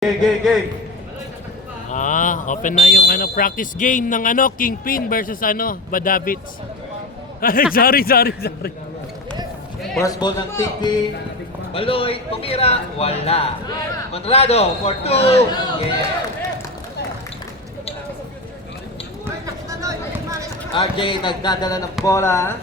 Game. Open na yung practice game ng Kingpin versus Badabits. Ay, sorry. First ball ng Kingpin. Baloy, tumira, wala. Conrado for 2. Yeah. RJ nagdadala ng bola.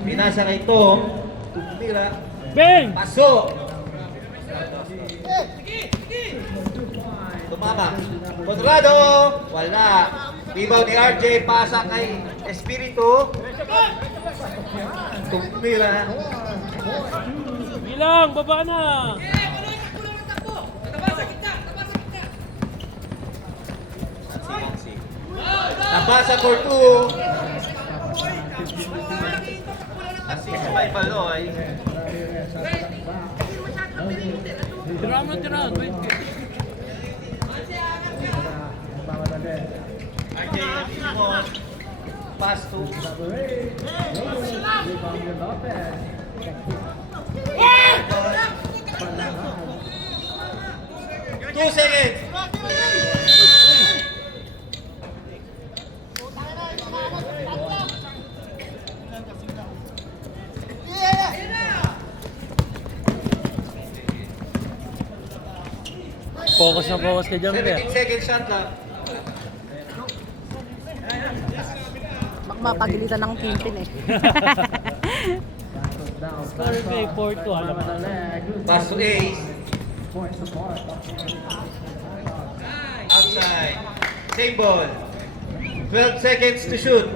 Pinasa kay Tom. Tumira. Bang! Pasok. Tumama. Conrado. Wala. Rebound ni RJ. Pasa kay Espiritu. Tumira. Bilang, baba na! Nabasa for 2. Assist by Baloy. Tira. Wait. RJ, Simon. Pass to. 2 seconds. Focus ka dyan, 17 seconds shot lang. Mapagilitan ng Kingpin eh. Score kay 4-2, alam mo. Pass to Ace. Outside. Same ball. 12 seconds to shoot.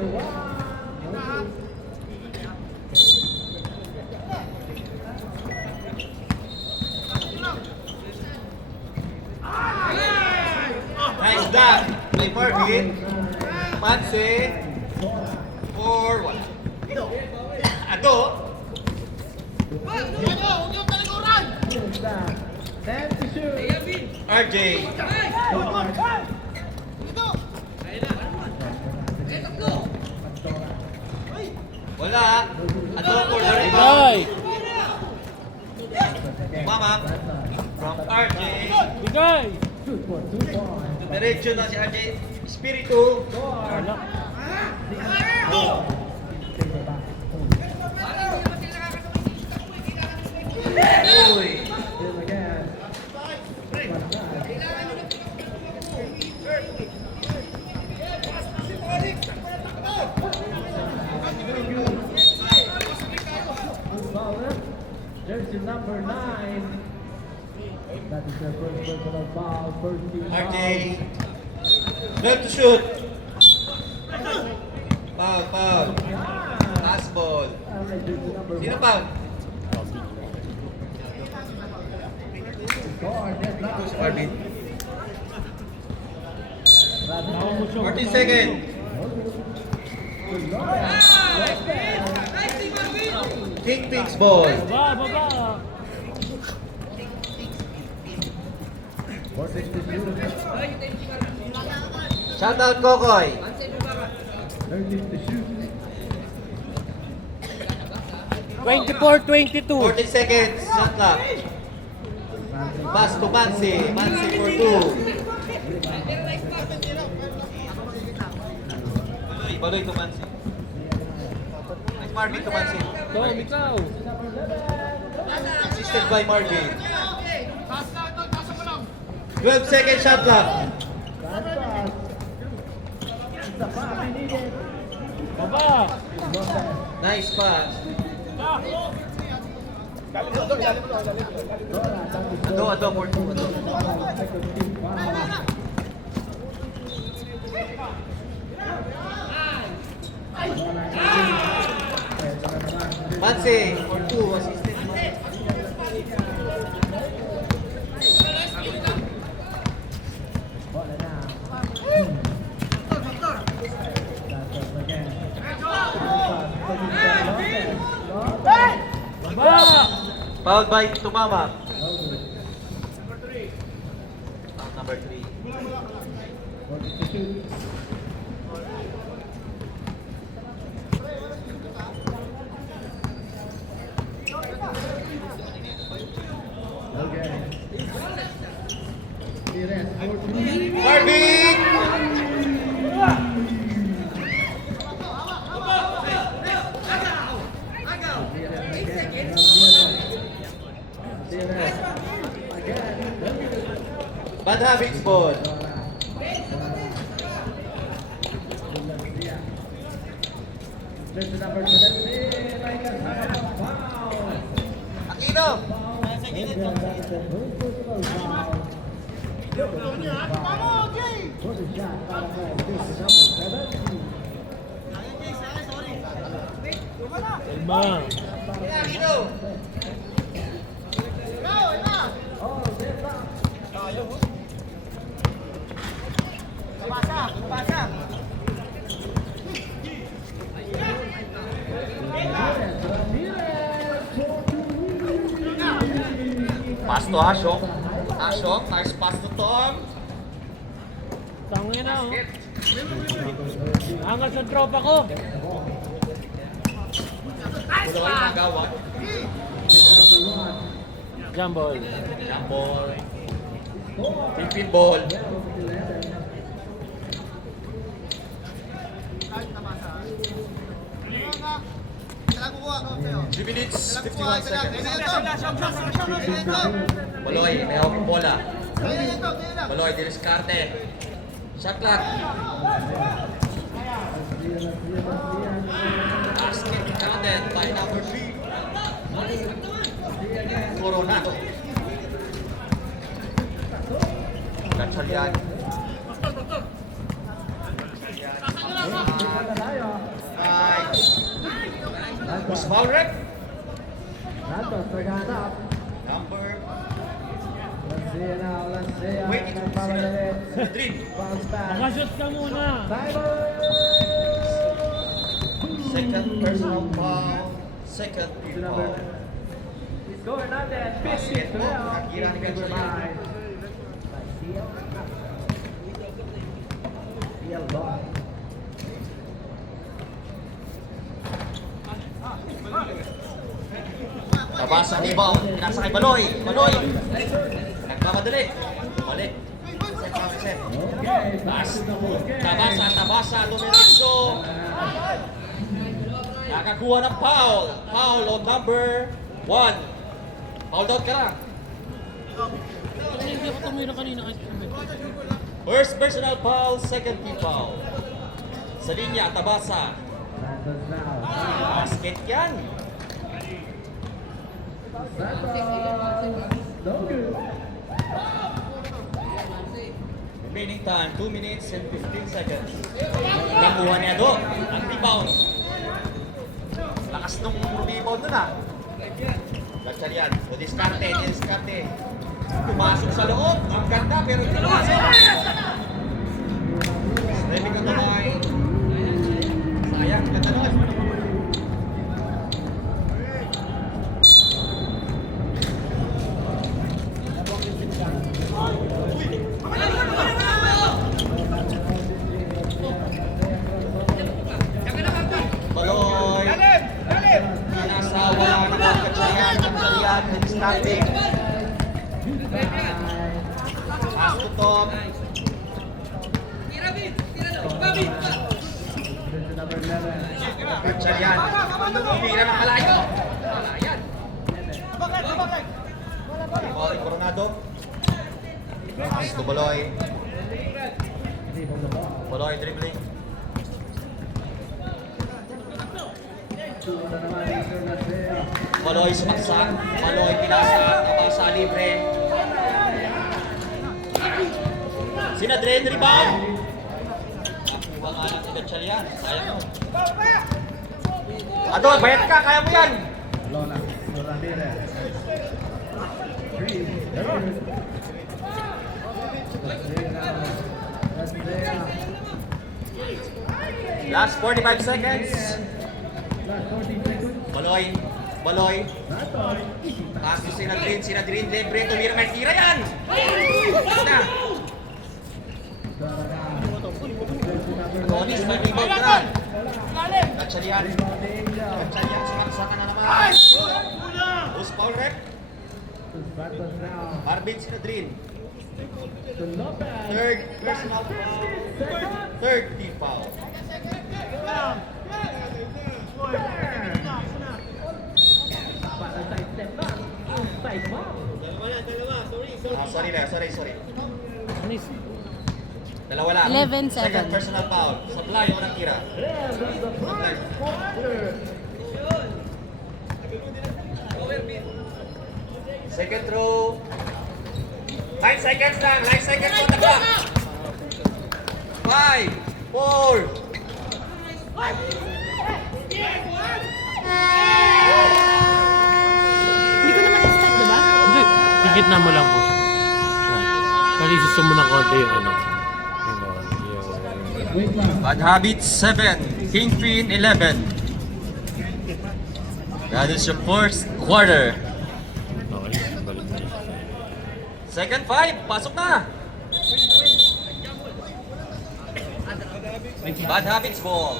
Nice block by Marvin. Manse. 4-1. Ato. RJ. Wala. Ato for the rebound. Ay! Mama. From RJ. Bigay! Diretso na si RJ. Espiritu. Wala. Uy. Jersey number 9. That is their first personal foul. First team RJ. foul. Left to shoot. Foul. Pass ball. Jersey number Sino 1. foul? Guard, that's not Si Marvin. Radon. 14 seconds. Kingpin's ball. Baba! 4-6 to shoot. Shout out Kokoy. 13 to shoot. 24-22. 14 seconds. Shot clock. Pass to Mansi. Mansi for 2. Baloy to Mansi. Nice Marvin to Mansi. Tom, ikaw. Assisted by Marvin. 12 second shot clock. Baba! Nice pass. Ato for 2. Mansi for 2. Assisted. Baba! Fouled by Tumama. Number 3. 14 to shoot. Dominguez. Again, Dominguez. Bad habits ball. Jersey number 17, Lakers have a foul. Aquino. Again, that is the first personal foul. For the shot, para kay jersey number 17. Elma. Aquino. Oh, set up. Ramirez, for two. Pass to Ashok. Ashok, nice pass to Tom. Tangin na, oh. Hit. Angas ang tropa ko. Buloy, Magawan. Jump ball. Jump ball. Pin ball. 3 minutes, 51 seconds. Baloy, may hawak yung bola. Baloy, diniskarte. Shot clock. Basket counted by number 3. Coronado. Gatchalian. Who's foul rep? Santos naghahanap. Number. Let's see now, let's see. Wait, it's Nagpapagalit. Madrid. Bounce back. Nakashoot ka muna. Timer! Second personal foul. Second team Number foul. Score natin, Basket 50 po. Nakira ni Gatchalian. Seal ball. Tabasa rebound. Pinasa kay Baloy. Baloy. Nagmamadali. Balik. Set. Okay, Pass. back to the ball game. Tabasa. Lumirenzo. Nakakuha ng foul. Foul on number 1. Foul out ka na. Hindi ako tumira kanina kasi First personal foul, second team foul. Sa linya, Tabasa. Santos now. Basket yan. Santos. No good. Remaining time, 2 minutes and 15 seconds. Nakuha niya do. Ang rebound. Lakas nung rebound nun ah. Gatchalian. O diskarte. Pumasok sa loob. Ang ganda pero hindi pumasok. Stepping on the line. Sayang. Ganda nun. Baloy. Pinasawa ni Gatchalian. Diskarte. Pass to Tom. Number 11. Gatchalian. Pira ng kalayo. Kalayan. Baloy Coronado. Pass to Baloy. Dribble the ball. Baloy dribbling. Ito naman, Victor Nasea. Baloy sumaksak. Baloy pinasa. Tabasa libre. Sinadre rebound. Nakuha nga lang si Gatchalian. Sayang mo. Adol, bayad ka. Kaya mo yan. Lona. Ramirez. Three. Third. Nasea. Last 45 seconds. Last 14 seconds. Baloy. Baloy. Santos. Pass to Sinadrin. Libre. Tumira may tira yan. Na. Tonis, may rebound ka na. Gatchalian. Gatchalian, sumaksakan na naman. Who's foul rep? Santos now. Marvin Sinadrin. To Lopez. Third personal foul. Third team foul. Para side step na. Inside ball. Leo. Sorry. Anis. Dalawa lang. 11-7. Second personal foul. Supply yung unang tira. Supply. Second throw. 9 seconds lang. 9 seconds on the clock. 5, 4. Hindi ko naman expect, di ba? Hindi. Tigit na mo lang po. Kasi gusto mo ng konti yung ano. Wait lang. Bad Habits 7, Kingpin 11. That is your first quarter. Okay, balik na siya. Second 5, pasok na. Bad Habits ball.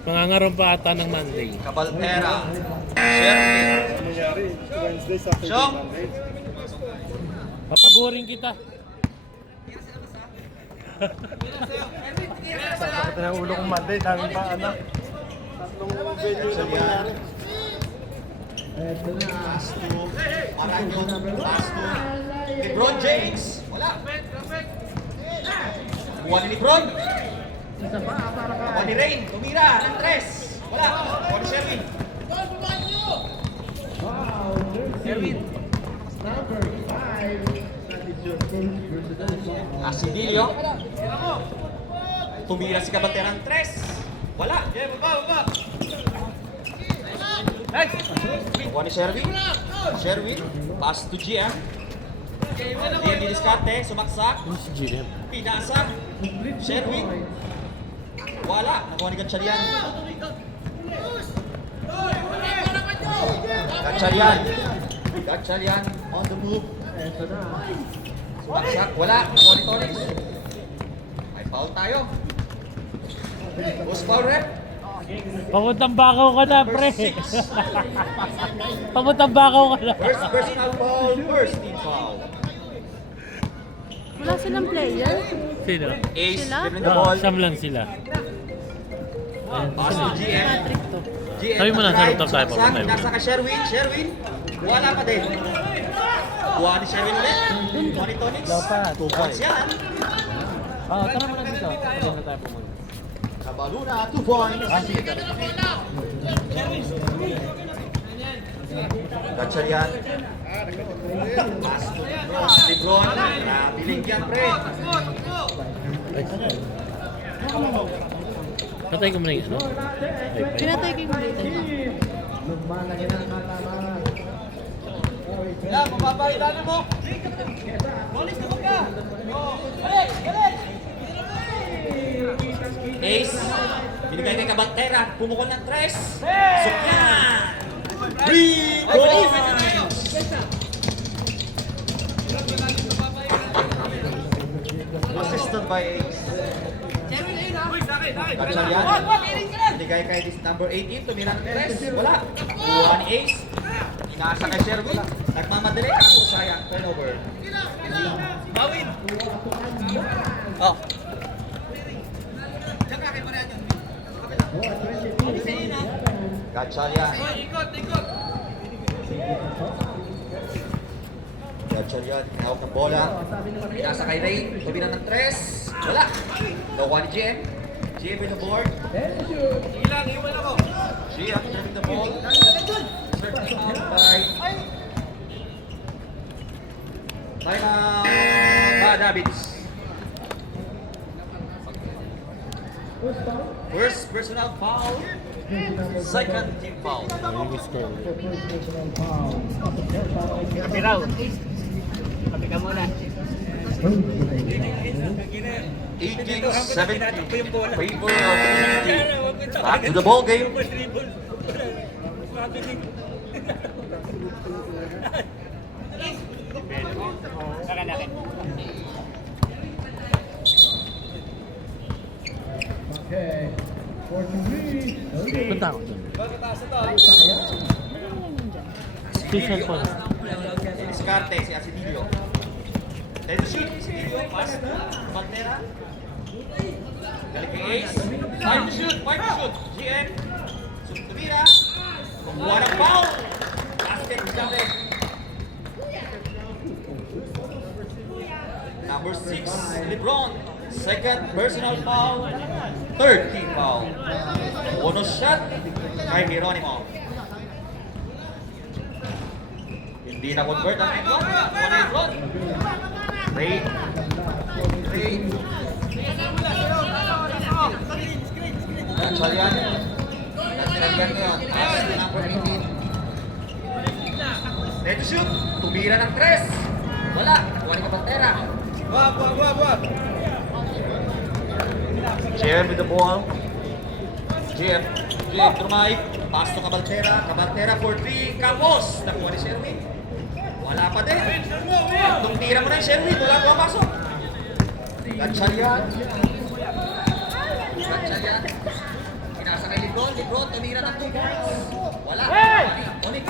Mangangaroon pa ata ng Monday. Cabaltera. Sherwin. Shong. Papagurin kita. Sakit na yung ulo kong Monday, daming pa anak. Tatlong venue na mangyari. Eto na. Maranyon. Last two. LeBron James. Wala. Kuha ni LeBron. Isa pa, para ka. Kuha ni Rain. Tumira ng 3. Wala. Kuha ni Sherwin. Wow, Sherwin. Number 5. Asidilio. Tumira si Cabaltera ng 3. Wala. Kuha ni Sherwin. Sherwin. Pass to GM. GM di diskarte. Sumaksak. Ano si GM? Pinasa. Sherwin. Wala. Nakuha ni Gatchalian. Gatchalian on the move. Eto na. Sumaksak. Wala. Nakuha ni Tonix. May foul tayo. Post foul rep. Pamuntang bakaw ka na, pre. Pamuntang bakaw ka na. First personal foul. First team foul. Wala silang player. Sino? Ace. Sila? Dribbling the Oo, ball. siyam lang sila. Pass to GM. Patrick to. GM. Sabi mo na, right. sa rooftop tayo, Sumaksak. papunta Nasa ka Sherwin. Sherwin. Wala pa din. Kuha ni Sherwin ulit. Kuha ni Tonix. Points yan. Tara mo na dito. Pagod na tayo pumunta. Cabaluna, 2 points. Gatchalian. Pass to LeBron. Nabiling yan, pre. Patay ko muna yung ano. Pinatay ko yung ulitin mo. Lumalaki na ang kalaban. Ace. Binigay kay Cabaltera. Pumukol ng 3. Sukyan. 3 points. Assisted by Ace. Gatchalian. Binigay kay this number 18. Tumira ng 3. Wala. Kuha ni Ace. Inasa kay Sherwin. Nagmamadali. Kaso sayang. Turnover. Oh. Gatchalian. Gatchalian. Hawak ng bola. Inasa kay Rain. Tumira ng 3. Wala. Nakuha ni GM. GM with the board. GM serving the ball. Serving by Timeout. Bad Habits. First personal foul. Second team foul. Kapiraw. Kapika muna. 18-17. Favor of Trinity. Back to the ball game. Okay. 43. Punta ako dun. Asidilio. Diskarte si Asidilio. Tension. Asidilio. Pass to Cabaltera. Galing kay Ace. 5 to shoot. 5 to shoot. GM. Tumira. Kumuha ng foul. Basket. Diskarte. Number 6, Lebron. Second personal foul. Third team foul. Bonus shot kay Geronimo. Hindi na convert ang Lebron. Lebron. Ray. Ganchalian. Ganchalian ngayon. Pass to number 18. Net shoot. Tumira ng 3. Wala. Nakuha ni Kapantera. Buat. JM with the ball. JM Trumay. Pass to Kapantera for 3. Campos. Nakuha ni Sherwin. Wala pa din. Nung tira mo na yung Sherwin, wala pa pasok. Ganchalian. Pinasa kay Lebron. Lebron tumira ng 2 points. Wala. Onyx.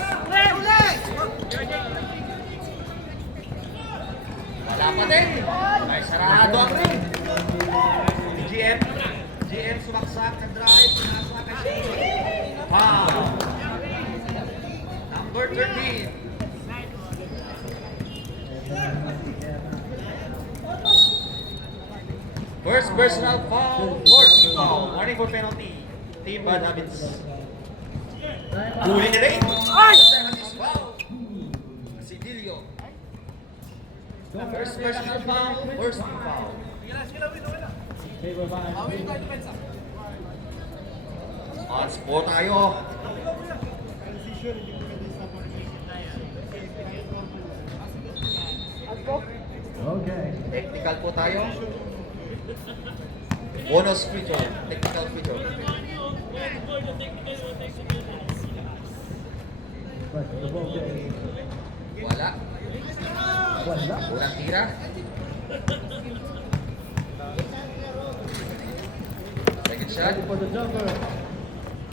Wala pa din. Ay, sarado ang ring. GM sumaksak ng drive. Pinasa kay Sherwin. Foul. Number 13. First personal foul, fourth team foul. Warning for penalty. Team bad habits. Huli ni Ray. Second is foul. Sidilio. First personal foul, first team foul. Odds po tayo. Okay. Technical po tayo. Bonus feature, technical feature. Wala. Walang tira. Second shot. For the jumper.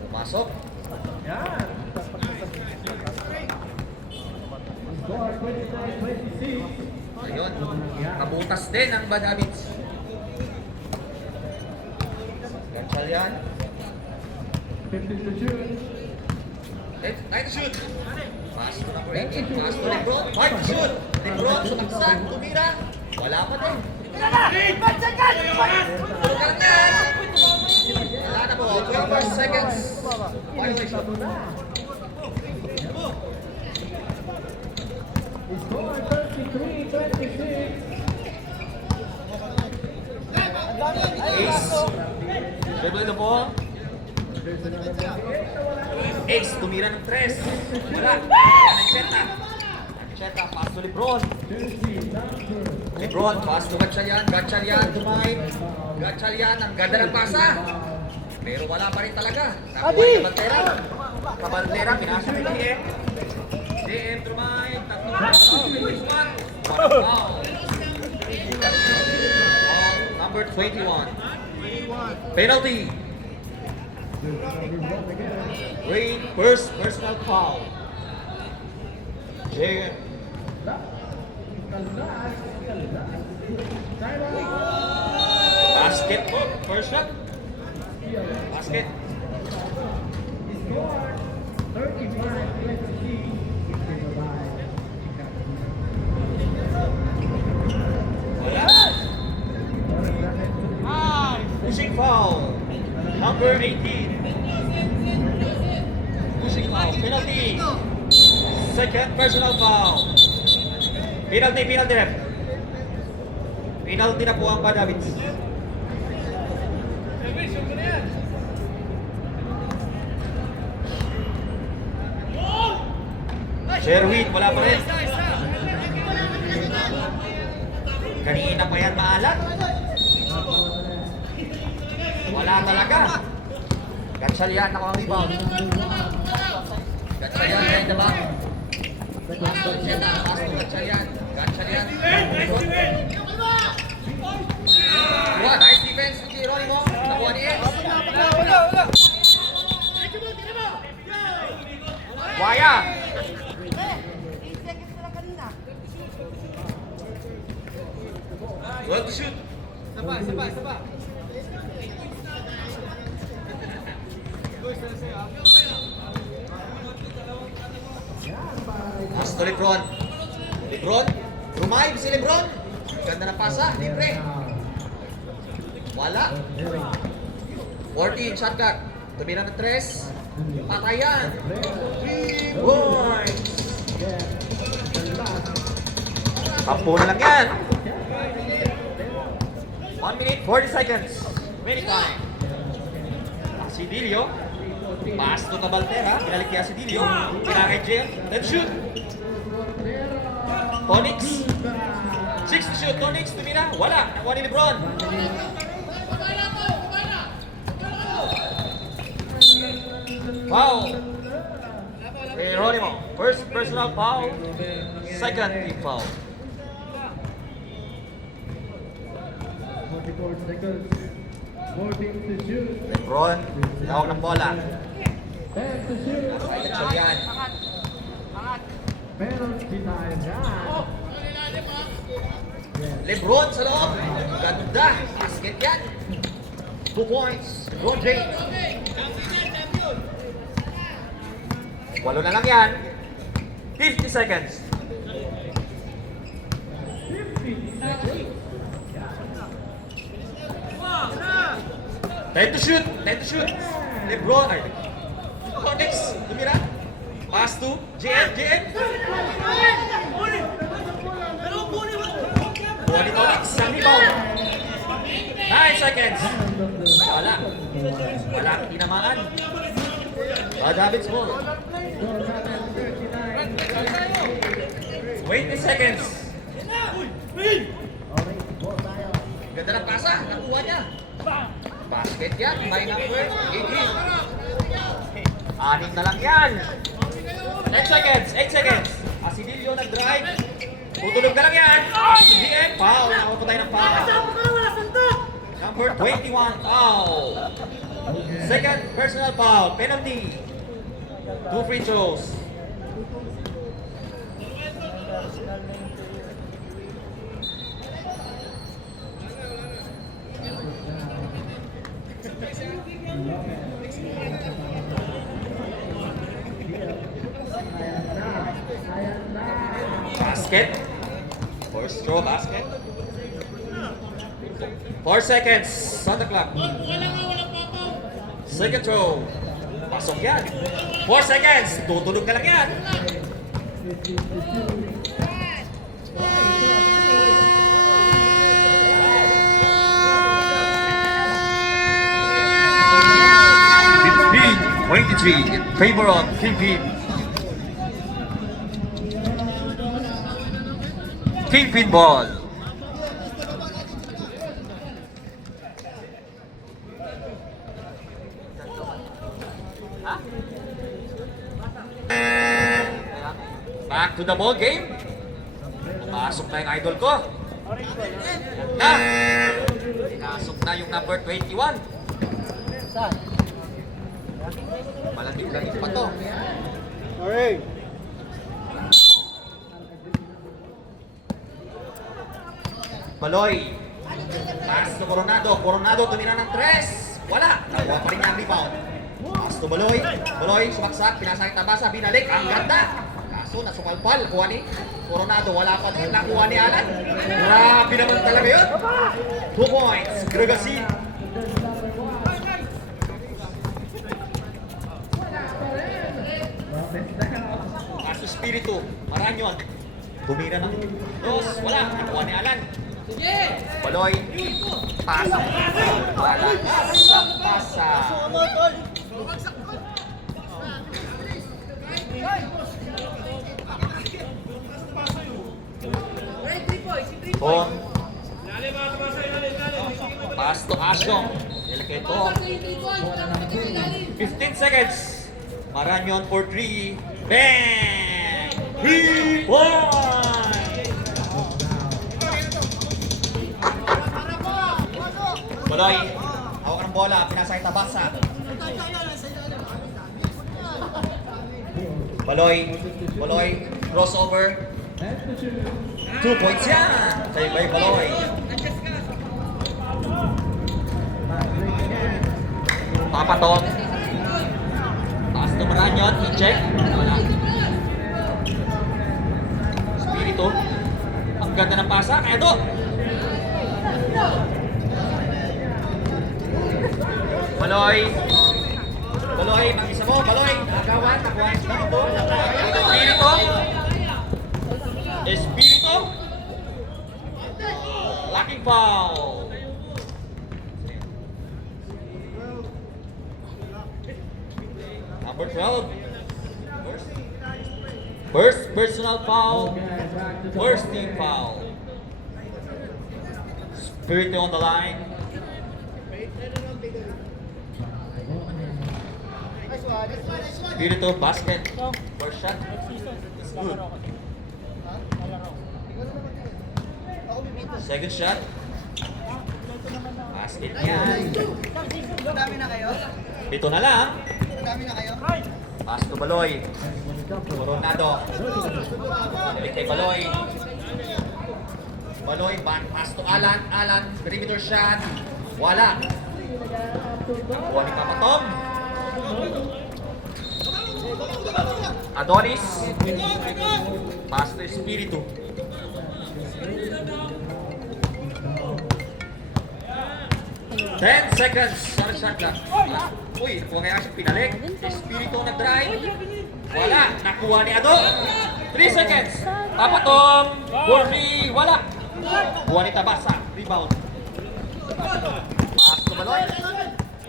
Pumasok. Yan. Score 29-26. Ayun. Kabutas din ang bad habits. Ganchalian. 15 to shoot. Night to shoot. Pass to number 18. Pass to Lebron. 5 to shoot. Lebron sumaksak. Tumira. Wala pa din. Tulog na. Wala na po. 12 seconds. Violation. Score 33-26. Ace. Dribble the ball. Ace, tumira ng 3. Wala. Cheta. Cheta, pass to Lebron. Lebron, pass to Gatchalian. Gatchalian, tumay. Gatchalian, ang ganda ng pasa. Pero wala pa rin talaga. Nakuha ni Kabantera. Kabantera, pinasa ni JM. JM, tumay. Tatlo. Foul. Number 21. Penalty. Ray, first personal foul. JM. Basket. First shot. Basket. Score 35-26. Wala. Pushing foul. Number 18. Pushing foul. Penalty. Second personal foul. Penalty ref. Penalty na po ang Bad Habits. Sherwin, wala pa rin. Kanina pa yan maalat. Wala talaga. Gatchalian ako ang rebound. Gatchalian behind the back. Pass to Cheta, pass to Gatchalian. Gatchalian. Wala, nice defense ni Geronimo. Nakuha ni X. Waya. Well to shoot. Sapa. Pass to Lebron. Lebron. Rumayb si Lebron. Ganda ng pasa, libre. Wala. 14, shot clock. Tumira ng 3. Patayan. 3 points. Sampo na lang yan. 1 minute, 40 seconds. Remaining time. Asidilio. Pass to Cabaltera. Pinalik kay Asidilio. Pinakay Jim. Let's shoot. Tonix. 6 to shoot. Tonix tumira. Wala. Nakuha ni Lebron. Foul. Geronimo. First personal foul. Second team foul. 44 seconds. 14 to shoot. Lebron. Tawag ng bola. 10 to shoot. Silent yan. Penalty time. Lebron sa loob. Ganda. Basket yan. 2 points. Lebron James. 8 na lang yan. 50 seconds. 10 to shoot. 10 to shoot. Lebron. Ay. Tonix. Tumira. Pass to JM. JM. Buwan ni Tonix. Ang rebound. 9 seconds. Wala. Wala ang tinamaan. David's ball. 20 seconds. Ganda ng pasa. Nakuha niya. Basket yan. By number 18. 6 na lang yan. 10 seconds. 8 seconds. Asidilio nag-drive. Tutulog na lang yan. GM. Foul. Nakakuha tayo ng foul. Number 21. Foul. Second personal foul. Penalty. 2 free throws. Basket. First throw basket. 4 seconds on the clock. Second throw. Pasok yan. 4 seconds. Tutulog na lang yan. Lead 23 in favor of Kingpin. Kingpin ball. Back to the ball game. Pumasok na yung idol ko. Na. Pinasok na yung number 21. Malamig-lamig pa to. Okay. Baloy. Pass to Coronado. Coronado tumira ng 3. Wala. Nakuha pa rin niya ang rebound. Pass to Baloy. Baloy sumaksak. Pinasakit na basa. Binalik. Ang ganda. Kaso nasukalpal. Kuha ni Coronado. Wala pa din. Nakuha ni Alan. Grabe naman talaga yun. 2 points. Gregasin. Pass to Spiritu. Maranyon. Tumira ng 2. Wala. Nakuha ni Alan. Baloy. Pasa. Wala. Pasa. Bon. Pass to Asyong. Delketo. 15 seconds. Maranyon for 3. Bang! 3 points! Baloy, hawak ng bola, pinasakit na basa. Baloy, crossover. 2 points yan! Kay Bay Baloy. Papatong. Taas na Maranyon, i-check. Wala. Spirito. Ang ganda ng pasa, kaya to. Baloy. Baloy, mag-isa mo. Baloy. Nagawan. Nakuha. Espiritu. Espiritu. Locking foul. Number 12. First personal foul. First team foul. Espiritu on the line. Espiritu basket. First shot. It's good. Second shot. Basket yan. Pito na lang. Pass to Baloy. Coronado. Balik kay Baloy. Baloy, pass to Alan. Alan, perimeter shot. Wala. Kuha ni Papatom. Adonis. Pass to Espiritu. Ten seconds. Shot lang. Uy, nakuha kaya siya pinalik. Espiritu nag-drive. Wala. Nakuha ni Ado. 3 seconds. Papatom. Gorby. Wala. Kuha ni Tabasa. Rebound. Pass to Baloy.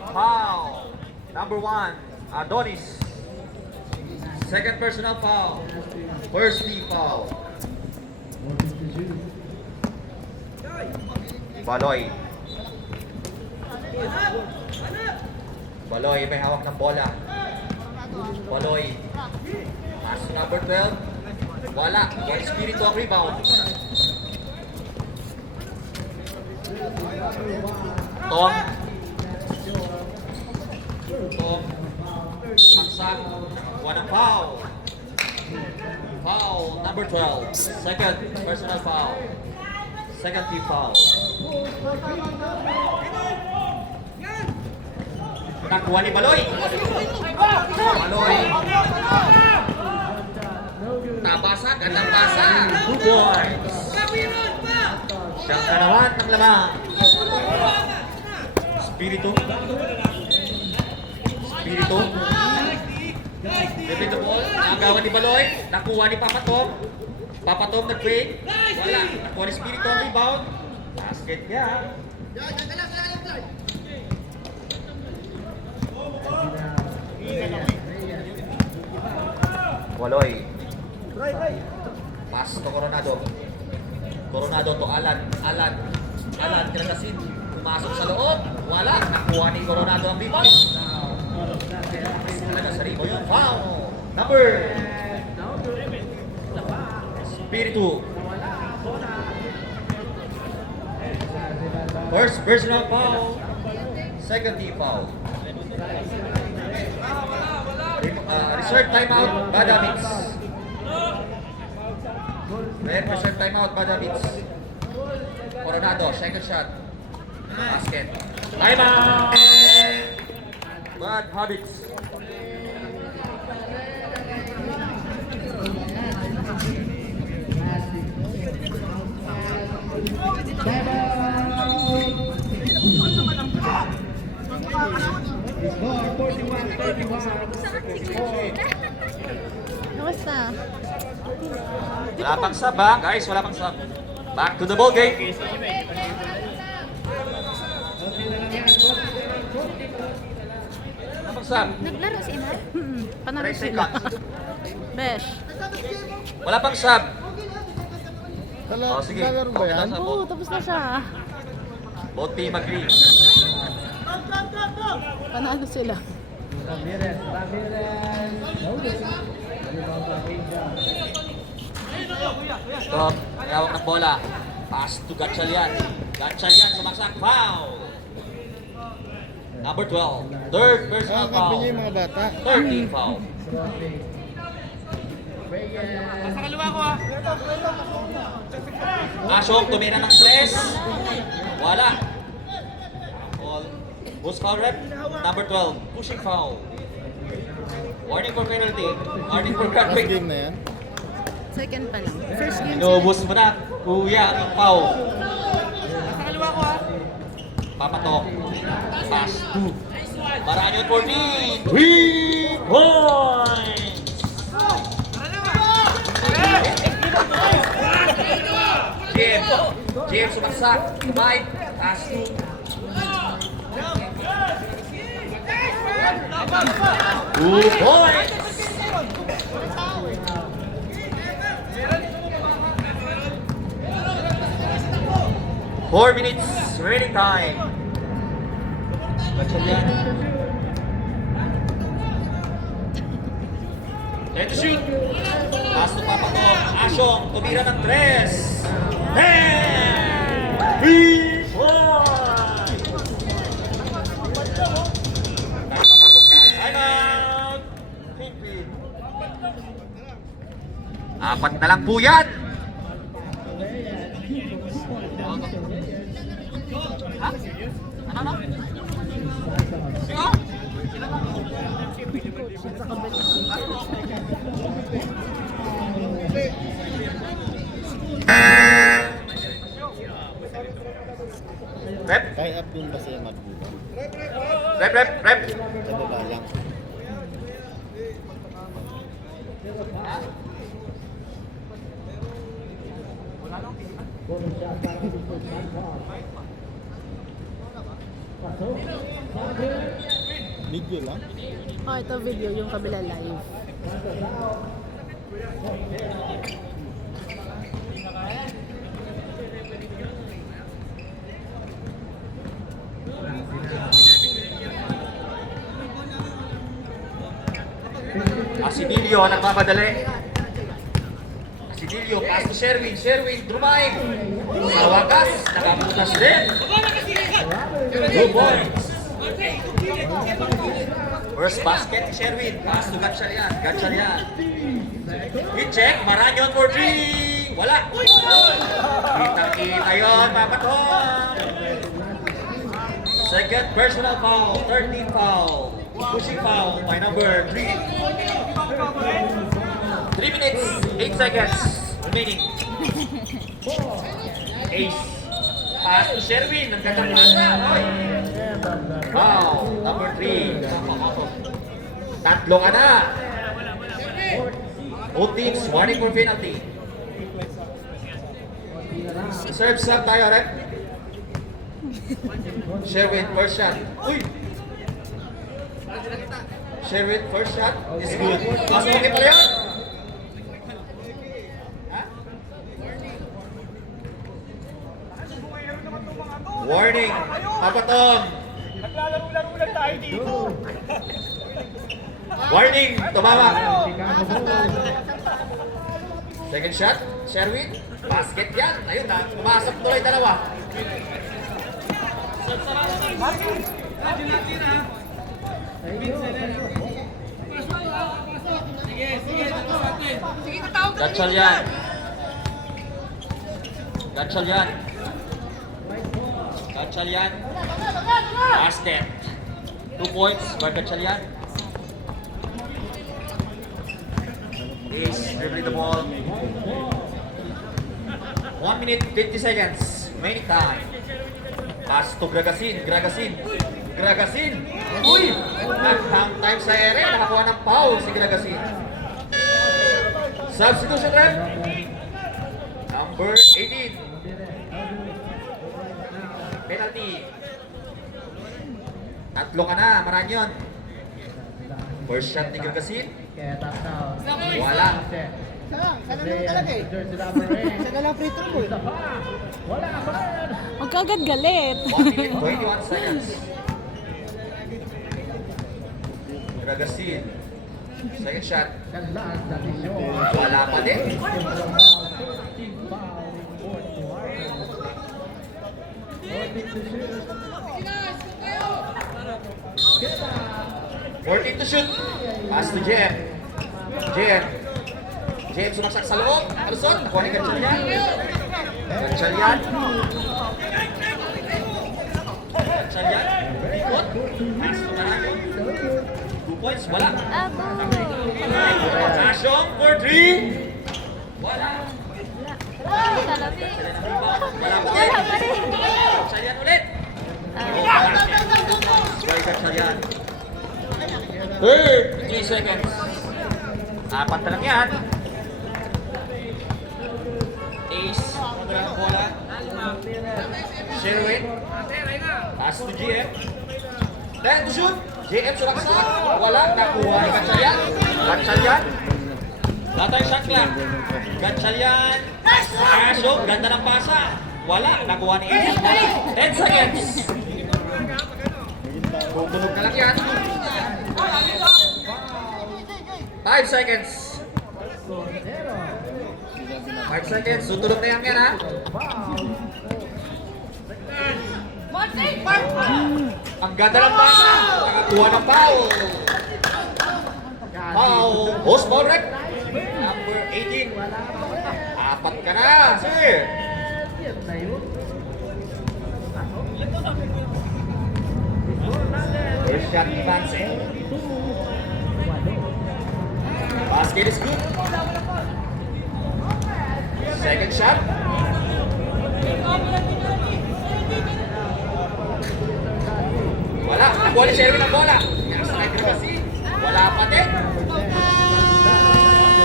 Foul. Number 1. Adonis. Second personal foul. First team foul. Baloy. Baloy, may hawak ng bola. Baloy. Pass to number 12. Wala. One Espiritu ang rebound. Tom. Tom. Saksak. One foul. Foul. Number 12. Second personal foul. Second team foul. Nakuha ni Baloy. Baloy. Tabasa, gandang tasa. Good boys. Siyang kanawan ng lamang. Espiritu. Espiritu. Debit the ball. Nagawa ni Baloy. Nakuha ni Papatom. Papatom nag-fake. Wala. Nakuha ni Espiritu ang rebound. Basket niya. Baloy. Pass to Coronado. Coronado to Alan. Alan. Alan, kinagasin. Pumasok sa loob. Wala. Nakuha ni Coronado ang rebound. Talaga sa rebound yun. Foul. Number. Espiritu. First personal foul. Second team foul. Reserve timeout, Badavits. Reserve timeout, Badavits. Coronado, second shot. Basket. Timeout! Bad habits. Kamusta? Wala pang sub ha, guys. Wala pang sub. Back to the ball game. Wala pang sub. Naglaro si Imar? Panalo 3 sila. seconds. Besh. Wala pang sub. Oh, sige. Lalaro ba yan? Oo, tapos na siya. Both team agree. Panalo sila. Ramirez. Stop. May hawak ng bola. Pass to Gatchalian. Gatchalian sumaksak. Foul. Number 12. Third personal Kampi foul. niyo yung mga bata. 13 foul. Asyong tumira ng stress. Wala. All. Who's foul rep? Number 12. Pushing foul. Warning for penalty. Warning for cut Last quick. game na yan. Second pa lang. First game sila. Inubos mo na. Kuya ang foul. Papatok. Pass to Maranyon for me. 3 points! James sumaksak. 5. Pass to 2 points! Four minutes remaining time. Gatchalian. Time to shoot. Pass to Papatok. Asyong, tumira ng 3. 10! 3 points! Time out! Apat na lang po yan. Ha? Ano? Sige. Rep. Tie up dun ba siya magbuka? Rep. Sa baba lang. Video lang? Oh, ito video, yung kabila live. Asidilio nagmamadali. Asidilio, pass to Sherwin. Sherwin, drive. Sa wakas, nakaputas din. 2 points. First basket ni Sherwin. Pass to Gatchalian. Hit check. Maranyon for 3. Wala. Kitang-kita yun, Papatok. Second personal foul. 13 foul. Pushing foul by number 3. 3 minutes, 8 seconds remaining. Ace. Pass to Sherwin. Ang ganda pasa. Foul, number 3. Tatlo ka na. Both teams warning for penalty. Serve sub tayo, rep. Sherwin, first shot. Uy! Sherwin, first shot is good. Mas okay pala yun. Ha? Warning, Papatong. Naglalaro-laro lang tayo dito. Warning, tumama. Second shot, Sherwin. Basket yan. Ayun na, pumasok tuloy dalawa. Gatchalian. Basket. 2 points by Gatchalian. He's dribbling the ball. 1 minute 50 seconds. Remaining time. Pass to Gragasin. Uy! Nag-count time sa ere. Nakakuha ng foul si Gragasin. Substitution rep. Number 18. Penalty. Tatlo ka na, Maranyon. First shot ni Gragasin. Wala. Huwag ka agad galit. 1 minute 21 seconds. Gragasin. Second shot. Wala pa din. Fourteen to shoot. Pass to Jem. Jem sumaksak sa loob. Alusot. Nakuha ni Gatchalian. Ikot. Pass to Maranyon. 2 points. Wala. Asyong for 3. Wala. Wala pa din. Gatchalian ulit. Gatchalian. Third, 3 seconds. Apat na lang yan. Ace, kontra ng bola. Sherwin. Pass to GM. Then to shoot. GM sulaksak. Wala, nakuha ni Gatchalian. Gatchalian. Wala tayong shot clock. Gatchalian. Kaso, ganda ng pasa. Wala, nakuha ni Ace. 10 seconds. Bubulog na lang yan. 5 seconds. 5 seconds. Tutulog na yan ha. Ang ganda ng pasa. Nakakuha ng foul. Foul. Post ball rec. Number 18. Apat ka na, sir. First shot ni Vance. Basket is good. Second shot. Wala. Nakuha ni Sherwin ang bola. Strike kasi. Wala pa din.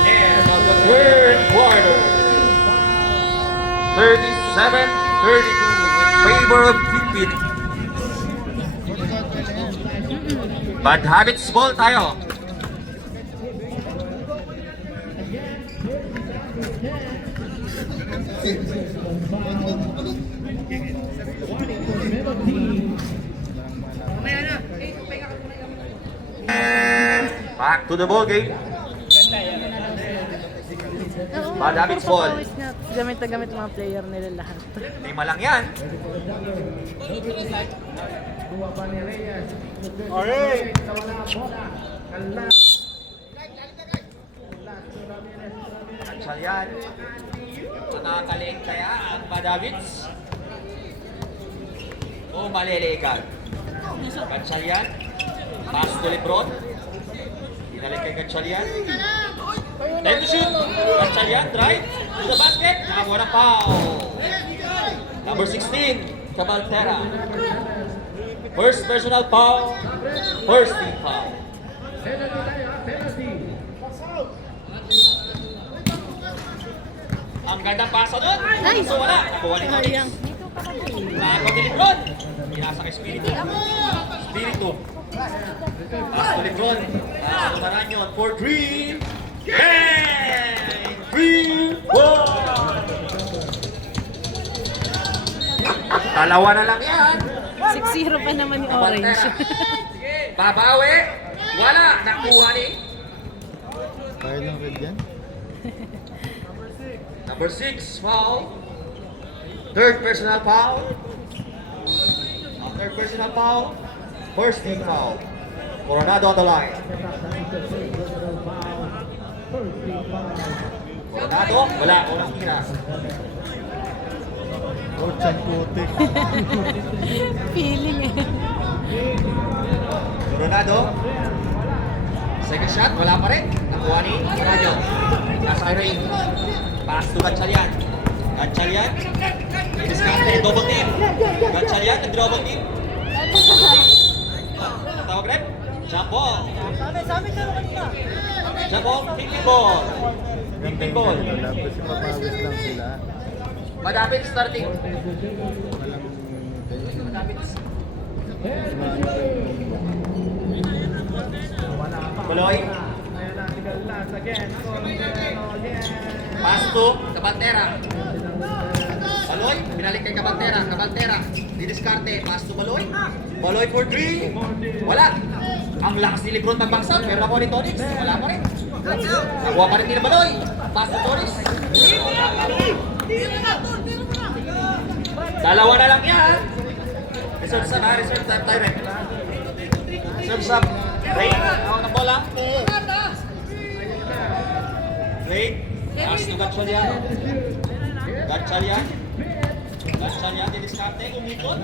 And of the third quarter. 37-32 in favor of Kingpin. Bad habits ball tayo. Back to the ball game. Bad habits ball. Gamit na gamit mga player nila lahat. 5 lang yan. Alright! Gatchalian. Makakaliig kaya ang Badavids? O maliliigan? Gatchalian. Pass to Lebron. Dinalik kay Gatchalian. Time to shoot. Gatchalian, drive to the basket. Nakakuha ng foul. Number 16, Cabaltera. First personal foul. First team foul. Ang gandang pasa doon. Nice. So wala. Nakuha ni Onyx. Nakakuha ni Lebron. Pinasa kay Spiritu. Spiritu. Pass to Lebron. Pass to Maranyon for 3. Bang! 3, 1! Dalawa na lang yan. 6-0 pa naman yung orange. Babawi. Wala. Nakuha ni. Kaya lang red yan? Number 6, foul. Third personal foul. Third personal foul. First team foul. Coronado on the line. Coronado, wala. Unang tira. Coach ang putik. Feeling eh. Coronado. Second shot, wala pa rin. Nakuha ni Coronado. Nasa kay Ray. Pass to Gatchalian. Gatchalian. Discarte, double team. Gatchalian, nag-double team. Tawag rin. Jump ball. Jump ball, kicking ball. Kicking ball. Kasi papawis lang sila. Madapit starting. Baloy. Pass to Cabantera. Baloy, binalik kay Cabantera. Cabantera, didiskarte. Pass to Baloy. Baloy for 3. Wala. Ang lakas ni Lebron magbaksak. Pero nakuha ni Tonix. Wala pa rin. Nakuha pa rin ni Baloy. Pass to Tonix. Dalawa na lang yan. Reserve sub ha. Reserve sub tayo rin. Reserve sub. Ray, ako na bola. Ray, pass to Gatchalian. Gatchalian. Gatchalian, didiskarte. Umikot.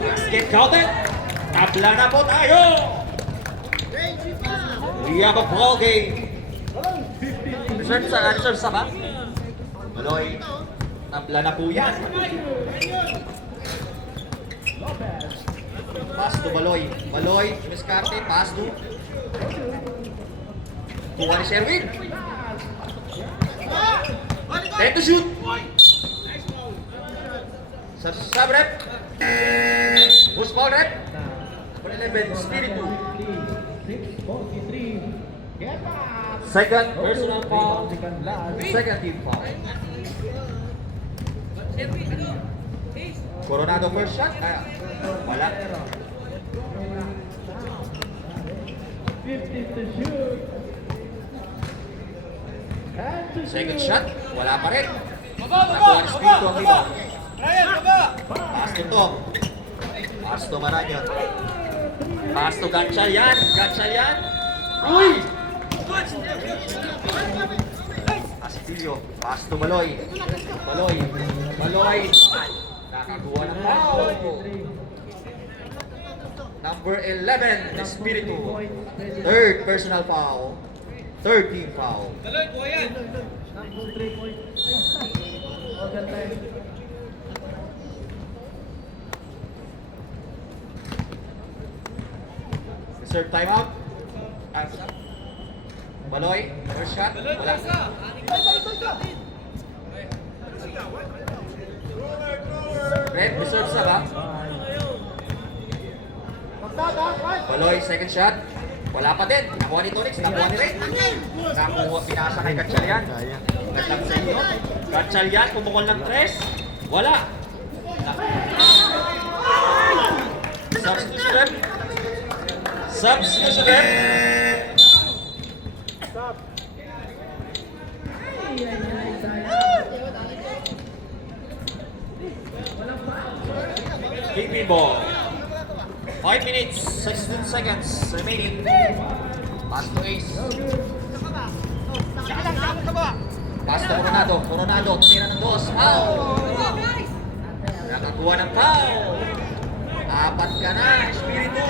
Basket counted. Tabla na po tayo. We have a ball game. Reserve sub ha. Baloy. Tabla na po yan. Pass to Baloy. Baloy, Miscarte, pass to. Kuha ni Sherwin. 10 to shoot. Sub rep. Push ball rep. 11, Spiritu. Second personal foul. Second team foul. Coronado first shot. Wala. 50 to shoot. And to Second shot. Wala pa rin. Nakuha ni Spiritu ang rebound. Pass to Tom. Pass to Maranyon. Pass to Gatchalian. Gatchalian. Uy! Castillo. Pass to Baloy. Baloy. Baloy. Nakakuha ng foul. Number 11, Espiritu. Third personal foul. Third team foul. number 3 point. Overtime. Reserve timeout. Baloy. First shot. Wala. Red, reserve sa ba? Baloy, second shot. Wala pa din. Nakuha ni Tonix, nakuha ni Red. Nakuha, pinasa kay Gatchalian. Naglang sa inyo. Gatchalian, pumukol ng 3. Wala. Substitution rep. Substitution rep. Keeping ball. 5 minutes, 16 seconds remaining. Pass to Ace. Pass to Coronado. Coronado, tumira ng 2. Foul! Nakakuha ng foul. 4 ka na, Espiritu.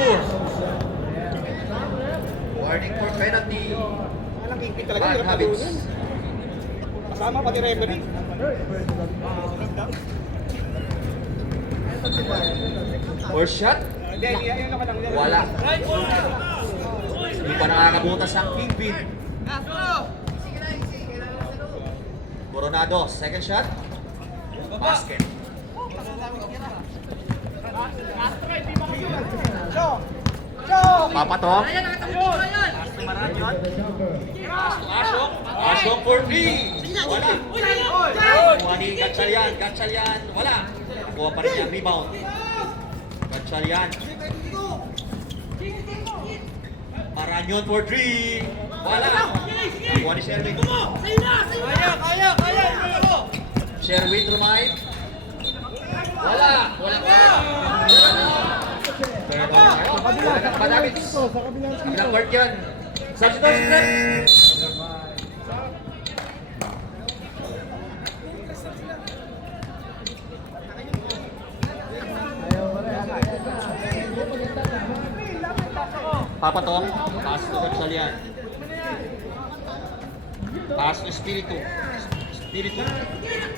Warning for penalty. Bad habits. Kasama pati referee. First shot. Wala. Hindi pa nakakabutas ang Kingpin. Coronado, second shot. Basket. Papatong. Pass to Maranyon. Pass to Ashok. Ashok for 3. Wala. Kuha ni Gatchalian. Gatchalian. Wala. Nakuha pa rin niya. Rebound. Gatchalian. Maranyon for 3. Wala. Kuha ni Sherwin. Sherwin Rumay. Wala. Wala pa. Wala ng Padabits. Kabilang court yan. Substitution rep. Papatong. Pass to Gatchalian. Pass to Espiritu. Espiritu.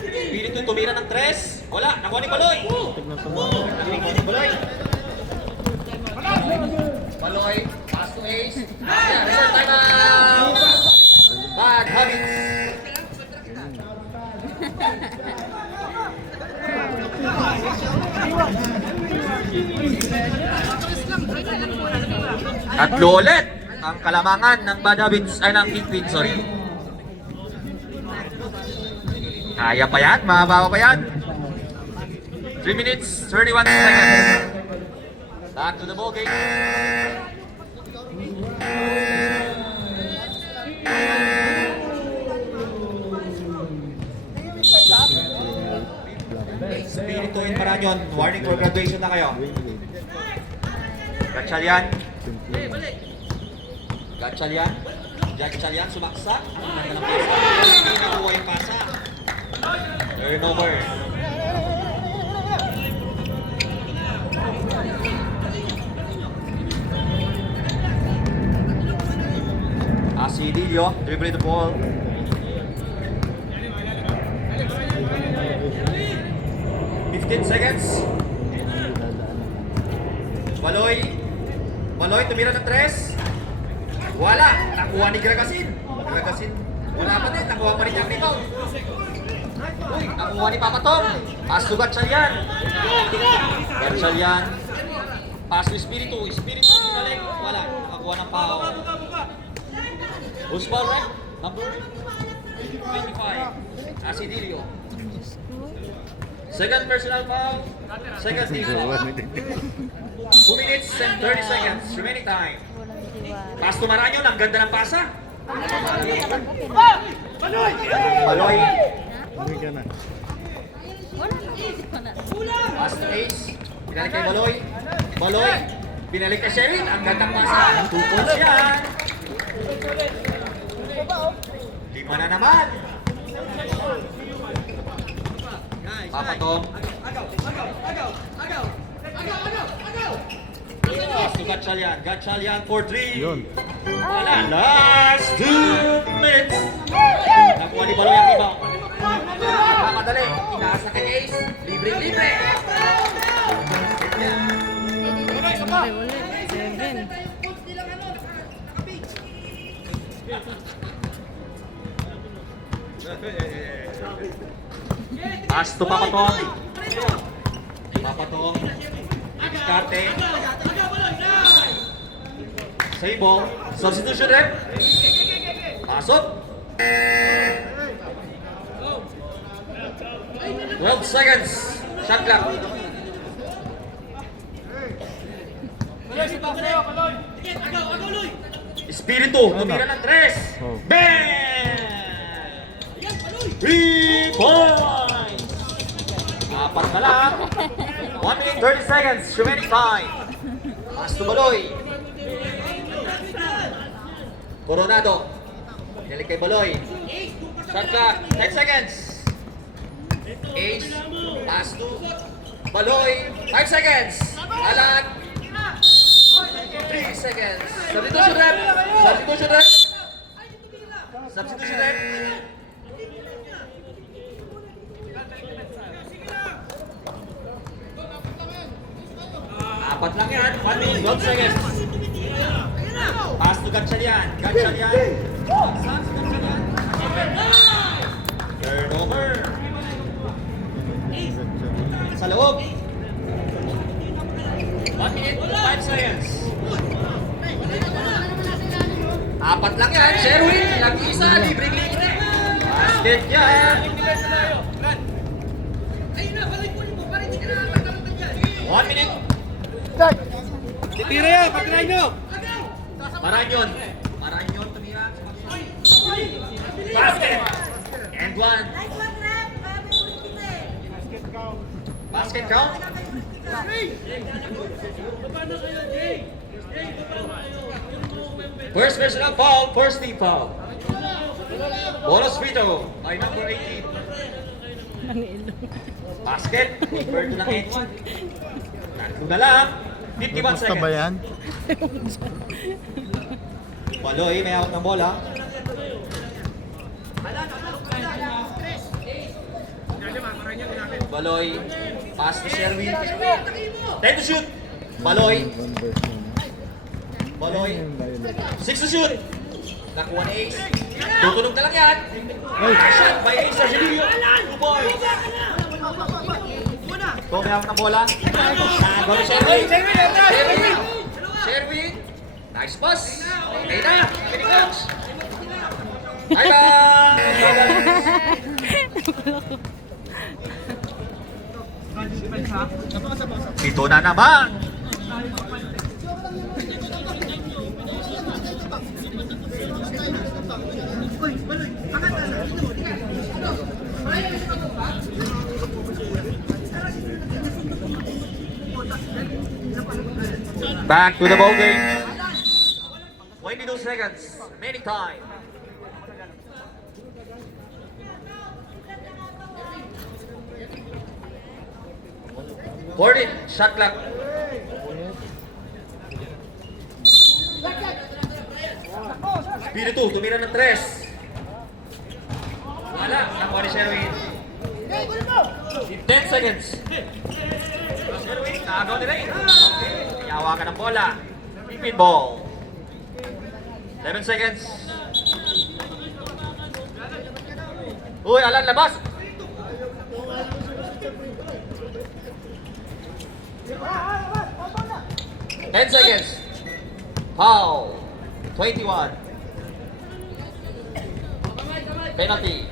Espiritu tumira ng 3. Wala. Nakuha ni Baloy. Nakuha ni Baloy. Baloy. Pass to Ace. Reserve timeout. Bad habits. Tatlo ulit ang kalamangan ng Bad Habits ay ng Kingpin, sorry. Kaya pa yan, mahaba pa yan. 3 minutes, 31 seconds. Back to the ball game. Espiritu in Maranyon, warning for graduation na kayo. Gatchalian. Gatchalian. Gatchalian sumaksa. Ang ganda ng pasa. Hindi nakuha yung pasa. Turnover. Asidillo, dribbling the ball. Seconds. Baloy. Baloy, tumira ng 3. Wala. Nakuha ni Gragasin. Gragasin. Wala pa din. Nakuha pa rin niya ang rebound. Uy, nakuha ni Papa Tom. Pass to Gatchalian. Gatchalian. Pass to Espiritu. Espiritu, balik. Wala. Nakakuha ng foul. Who's foul, right? Number 25. Asidilio. Second personal foul. Second team foul. 2 minutes and 30 seconds. Remaining time. Pass to Maranyon. Ang ganda ng pasa. Baloy. Pass to Ace. Binalik kay Baloy. Baloy. Binalik kay Sherwin. Ang gandang pasa. 2 points yan. 5 na naman. Papa Tom. Pass to Gatchalian. Gatchalian for 3. Wala. Last 2 minutes. Nakuha ni Baloy ang rebound. Madali. Inaasa kay Ace. Libre-libre. Okay, ulit. 7. Pass to Papa Tom. Papa Tom. Diskarte. Save ball. Substitution rep. Pasok. 12 seconds. Shot clock. Espiritu. Tumira ng 3. Bang! 3 points! 4 na lang. 1 minute 30 seconds. Remaining time. Pass to Baloy. Coronado. Pinalik kay Baloy. Shot clock. 10 seconds. Ace. Pass to Baloy. 5 seconds. Alat. 3 seconds. Substitution rep. Substitution rep. Substitution rep. Apat lang yan. 1 minute, 12 seconds. Pass to Gatchalian. Gatchalian. Turnover. Sa loob. 1 minute, 5 seconds. Apat lang yan. Sherwin. Nag-isa. Libre-libre. Basket yan. 1 minute. Tira yan, pagkirain nyo! Maranyon. Maranyon tumira. Basket. And 1. Basket count. First personal foul, first team foul. Bonus free throw by number 18. Basket, refer to ng edge. Tatlo na lang. 51 seconds. ba yan? Baloy, may out ng bola. Baloy, pass to Sherwin. 10 to shoot. Baloy. Baloy. 6 to shoot. Nakuha ni Ace. Tutunog na lang yan. Shot by Ace sa Julio. 2 points. Kung may out ng bola. Nagawa ni Sherwin. Sherwin. Sherwin. Nice pass. Okay na. Pwede coach. Ito na naman. Back to the ball game. 22 seconds. Remaining time. Gordon, shot clock. Espiritu, tumira ng 3. Wala, nakuha ni Sherwin. 10 seconds. Sherwin, nakagaw nila eh. Okay. May hawakan ng bola. Kingpin ball. 11 seconds. Uy, Alan, labas! Ten seconds. Foul. 21. Penalty.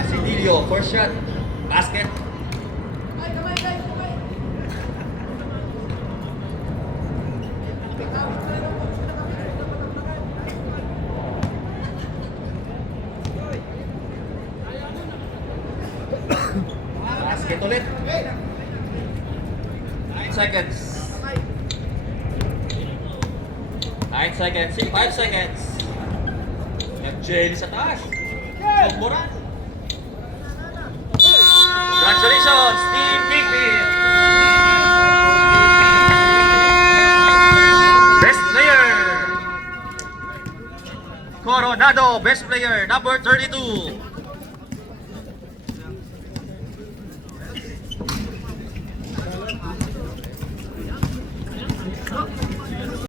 Asidilio, first shot. Basket. Basket ulit. 9 seconds. 9 seconds. 5 seconds. Nag-jelly sa taas. Moran. Congratulations, Team Kingpin! Best player! Coronado, best player, number 32.